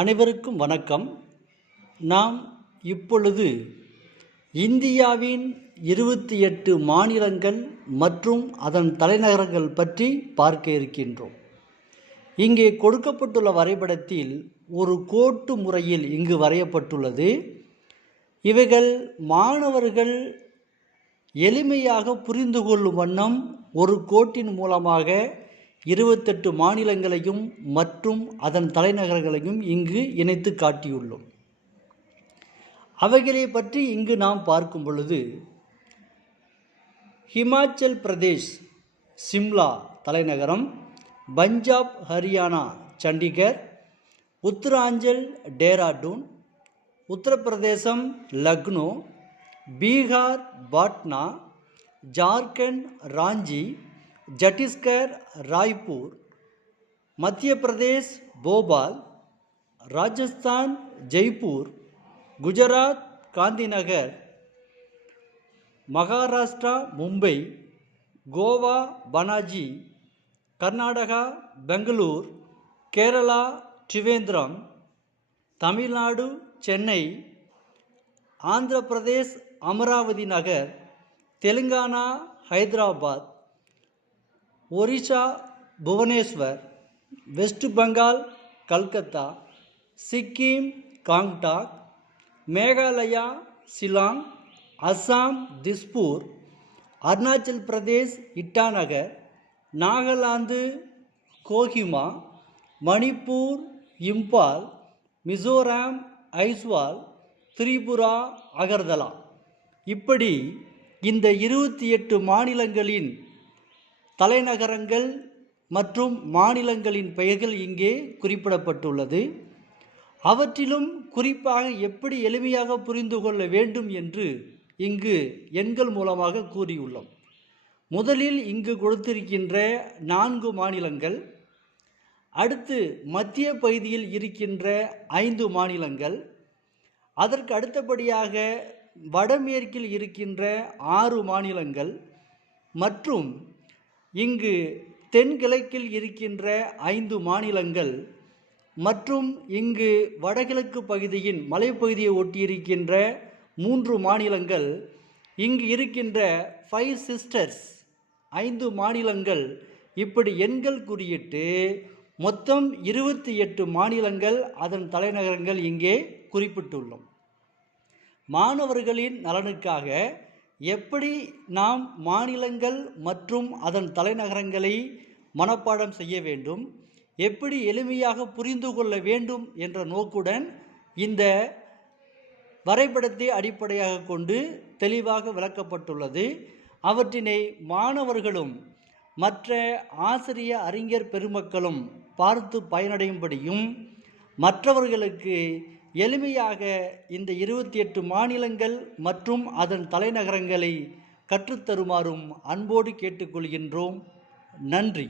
அனைவருக்கும் வணக்கம். நாம் இப்பொழுது இந்தியாவின் 28 மாநிலங்கள் மற்றும் அதன் தலைநகரங்கள் பற்றி பார்க்க இருக்கின்றோம். இங்கே கொடுக்கப்பட்டுள்ள வரைபடத்தில் ஒரு கோட்டு முறையில் இங்கு வரையப்பட்டுள்ளது. இவைகள் மாணவர்கள் எளிமையாக புரிந்து கொள்ளும் வண்ணம் ஒரு கோட்டின் மூலமாக 28 மாநிலங்களையும் மற்றும் அதன் தலைநகரங்களையும் இங்கு இணைத்து காட்டியுள்ளோம். அவைகளை பற்றி இங்கு நாம் பார்க்கும் பொழுது, ஹிமாச்சல் பிரதேஷ் சிம்லா தலைநகரம், பஞ்சாப் ஹரியானா சண்டிகர், உத்தராஞ்சல் டேராடூன், உத்தரப்பிரதேசம் லக்னோ, பீகார் பாட்னா, ஜார்க்கண்ட் ராஞ்சி, சத்தீஸ்கர் ராய்ப்பூர், மத்திய பிரதேஷ் போபால், ராஜஸ்தான் ஜெய்ப்பூர், குஜராத் காந்திநகர், மகாராஷ்டிரா மும்பை, கோவா பனாஜி, கர்நாடகா பெங்களூர், கேரளா திரிவேந்திரம், தமிழ்நாடு சென்னை, ஆந்திர பிரதேஷ் அமராவதி நகர், தெலுங்கானா ஹைதராபாத், ஒரிசா புவனேஸ்வர், வெஸ்ட் பெங்கால் கல்கத்தா, சிக்கிம் காங்டாக், மேகாலயா ஷில்லாங், அஸ்ஸாம் திஸ்பூர், அருணாச்சல் பிரதேஷ் இட்டாநகர், நாகாலாந்து கோஹிமா, மணிப்பூர் இம்பால், மிசோரம் ஐஸ்வால், திரிபுரா அகர்தலா. இப்படி இந்த 28 மாநிலங்களின் தலைநகரங்கள் மற்றும் மாநிலங்களின் பெயர்கள் இங்கே குறிப்பிடப்பட்டுள்ளது. அவற்றிலும் குறிப்பாக எப்படி எளிமையாக புரிந்து கொள்ள வேண்டும் என்று இங்கு எண்கள் மூலமாக கூறியுள்ளோம். முதலில் இங்கு கொடுத்திருக்கின்ற 4 மாநிலங்கள், அடுத்து மத்திய பகுதியில் இருக்கின்ற 5 மாநிலங்கள், அதற்கு அடுத்தபடியாக வடமேற்கில் இருக்கின்ற 6 மாநிலங்கள் மற்றும் இங்கு தென்கிழக்கில் இருக்கின்ற 5 மாநிலங்கள் மற்றும் இங்கு வடகிழக்கு பகுதியின் மலைப்பகுதியை ஒட்டியிருக்கின்ற 3 மாநிலங்கள், இங்கு இருக்கின்ற 5 சிஸ்டர்ஸ் 5 மாநிலங்கள், இப்படி எண்கள் குறியிட்டு மொத்தம் 28 மாநிலங்கள் அதன் தலைநகரங்கள் இங்கே குறிப்பிட்டுள்ளோம். மாணவர்களின் நலனுக்காக எப்படி நாம் மாநிலங்கள் மற்றும் அதன் தலைநகரங்களை மனப்பாடம் செய்ய வேண்டும், எப்படி எளிமையாக புரிந்து கொள்ள வேண்டும் என்ற நோக்குடன் இந்த வரைபடத்தை அடிப்படையாக கொண்டு தெளிவாக விளக்கப்பட்டுள்ளது. அவற்றினை மாணவர்களும் மற்ற ஆசிரிய அறிஞர் பெருமக்களும் பார்த்து பயனடையும்படியும் மற்றவர்களுக்கு எளிமையாக இந்த 28 மாநிலங்கள் மற்றும் அதன் தலைநகரங்களை கற்றுத்தருமாறும் அன்போடு கேட்டுக்கொள்கின்றோம். நன்றி.